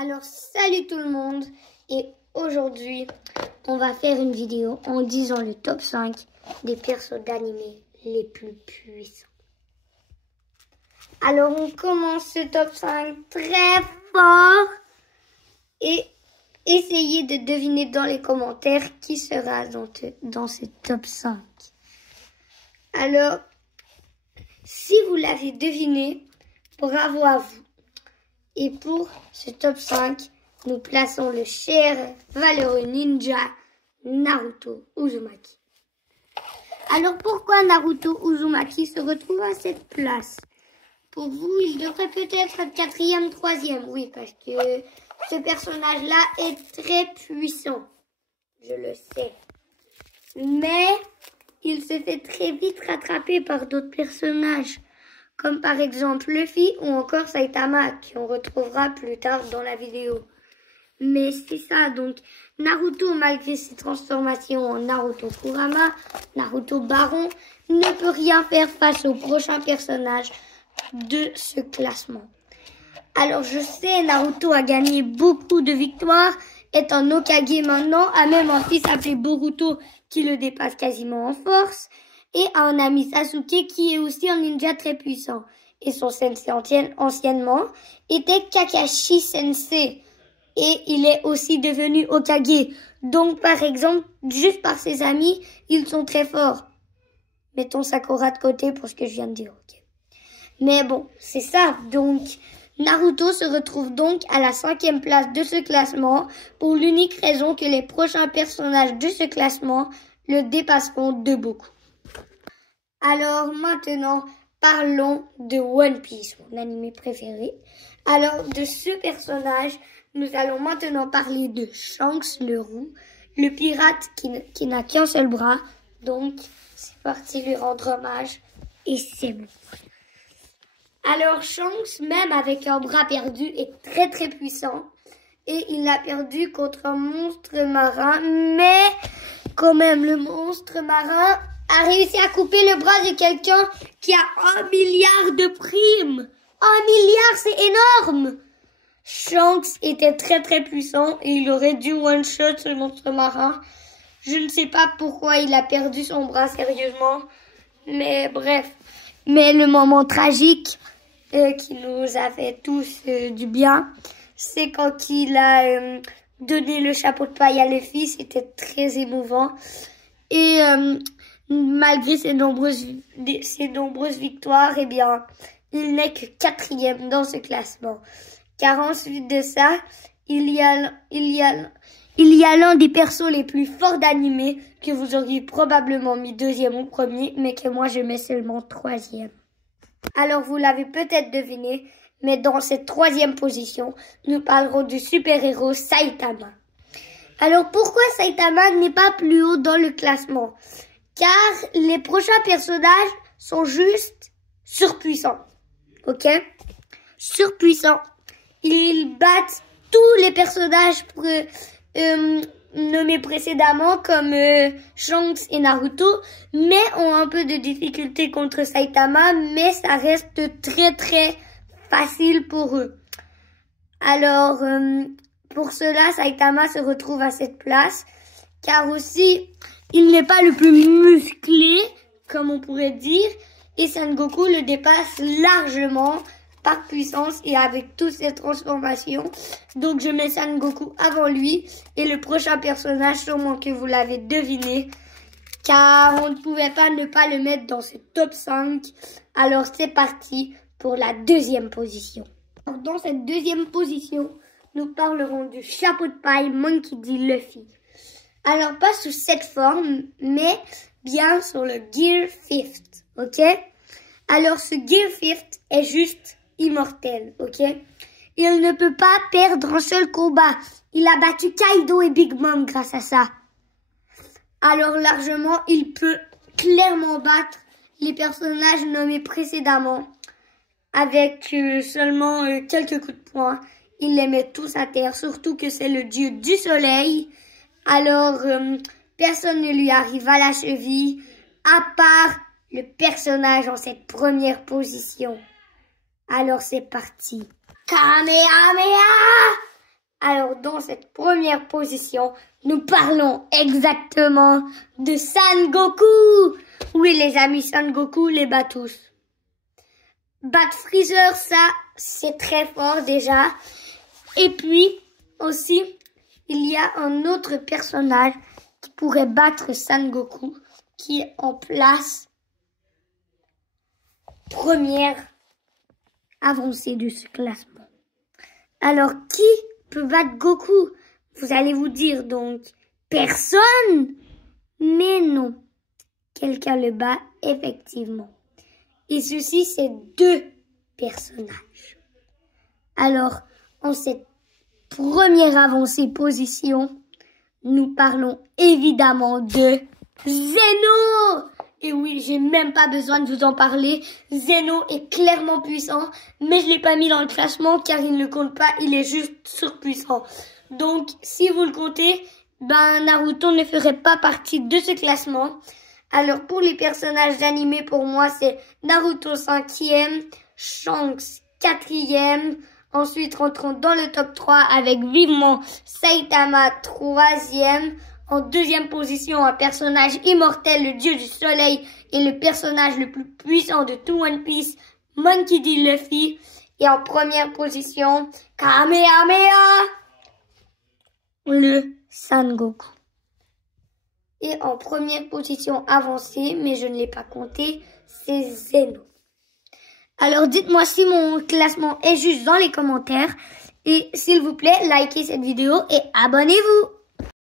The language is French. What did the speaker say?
Alors salut tout le monde, et aujourd'hui on va faire une vidéo en disant le top 5 des persos d'animé les plus puissants. Alors on commence ce top 5 très fort et essayez de deviner dans les commentaires qui sera dans ce top 5. Alors si vous l'avez deviné, bravo à vous. Et pour ce top 5, nous plaçons le cher valeureux ninja Naruto Uzumaki. Alors pourquoi Naruto Uzumaki se retrouve à cette place? Pour vous, il devrait peut-être être 4e, 3e. Oui, parce que ce personnage-là est très puissant. Je le sais. Mais il se fait très vite rattraper par d'autres personnages. Comme par exemple Luffy ou encore Saitama, qu'on retrouvera plus tard dans la vidéo. Mais c'est ça, donc Naruto, malgré ses transformations en Naruto Kurama, Naruto Baron, ne peut rien faire face au prochain personnage de ce classement. Alors je sais, Naruto a gagné beaucoup de victoires, est un Hokage maintenant, a même un fils appelé Boruto qui le dépasse quasiment en force, et a un ami Sasuke qui est aussi un ninja très puissant. Et son sensei anciennement était Kakashi Sensei. Et il est aussi devenu Hokage. Donc par exemple, juste par ses amis, ils sont très forts. Mettons Sakura de côté pour ce que je viens de dire. Okay. Mais bon, c'est ça. Donc Naruto se retrouve donc à la 5e place de ce classement pour l'unique raison que les prochains personnages de ce classement le dépasseront de beaucoup. Alors maintenant, parlons de One Piece, mon animé préféré. Alors de ce personnage, nous allons maintenant parler de Shanks le roux, le pirate qui n'a qu'un seul bras. Donc c'est parti lui rendre hommage et c'est bon. Alors Shanks, même avec un bras perdu, est très très puissant. Et il l'a perdu contre un monstre marin, mais quand même le monstre marin a réussi à couper le bras de quelqu'un qui a 1 milliard de primes. 1 milliard, c'est énorme. Shanks était très très puissant et il aurait dû one-shot ce monstre marin. Je ne sais pas pourquoi il a perdu son bras sérieusement. Mais bref. Mais le moment tragique qui nous a fait tous du bien, c'est quand il a donné le chapeau de paille à Luffy. C'était très émouvant. Et malgré ses nombreuses victoires, eh bien, il n'est que 4e dans ce classement. Car ensuite de ça, il y a l'un des persos les plus forts d'animé que vous auriez probablement mis 2e ou 1er, mais que moi je mets seulement 3e. Alors vous l'avez peut-être deviné, mais dans cette 3e position, nous parlerons du super-héros Saitama. Alors pourquoi Saitama n'est pas plus haut dans le classement? Car les prochains personnages sont juste surpuissants. Ok? Surpuissants. Ils battent tous les personnages nommés précédemment comme Shanks et Naruto, mais ont un peu de difficulté contre Saitama, mais ça reste très très facile pour eux. Alors, pour cela, Saitama se retrouve à cette place, car aussi, il n'est pas le plus musclé, comme on pourrait dire, et Son Goku le dépasse largement par puissance et avec toutes ses transformations. Donc je mets Son Goku avant lui, et le prochain personnage, sûrement que vous l'avez deviné, car on ne pouvait pas ne pas le mettre dans ce top 5. Alors c'est parti pour la 2e position. Dans cette 2e position, nous parlerons du chapeau de paille Monkey D. Luffy. Alors, pas sous cette forme, mais bien sur le Gear 5th, ok? Alors, ce Gear 5th est juste immortel, ok? Il ne peut pas perdre un seul combat. Il a battu Kaido et Big Mom grâce à ça. Alors, largement, il peut clairement battre les personnages nommés précédemment. Avec seulement quelques coups de poing, il les met tous à terre, surtout que c'est le dieu du soleil. Alors, personne ne lui arrive à la cheville, à part le personnage en cette première position. Alors, c'est parti. Kamehameha! en cette première position, nous parlons exactement de Son Goku. Oui, les amis, Son Goku les bat tous. Battre Freezer, ça, c'est très fort déjà. Et puis, aussi, il y a un autre personnage qui pourrait battre Son Goku, qui est en place première avancée de ce classement. Alors, qui peut battre Goku? Vous allez vous dire donc, personne? Mais non, quelqu'un le bat effectivement. Et ceci, c'est 2 personnages. Alors, en cette première avancée position, nous parlons évidemment de Zeno. Et oui, j'ai même pas besoin de vous en parler. Zeno est clairement puissant, mais je l'ai pas mis dans le classement car il ne compte pas, il est juste surpuissant. Donc, si vous le comptez, ben Naruto ne ferait pas partie de ce classement. Alors, pour les personnages animés, pour moi, c'est Naruto 5e, Shanks 4e. Ensuite, rentrons dans le top 3 avec vivement Saitama 3e. En 2e position, un personnage immortel, le dieu du soleil et le personnage le plus puissant de tout One Piece, Monkey D. Luffy. Et en 1re position, Kamehameha, le Son Goku. Et en 1re position avancée, mais je ne l'ai pas compté, c'est Zeno. Alors dites-moi si mon classement est juste dans les commentaires. Et s'il vous plaît, likez cette vidéo et abonnez-vous.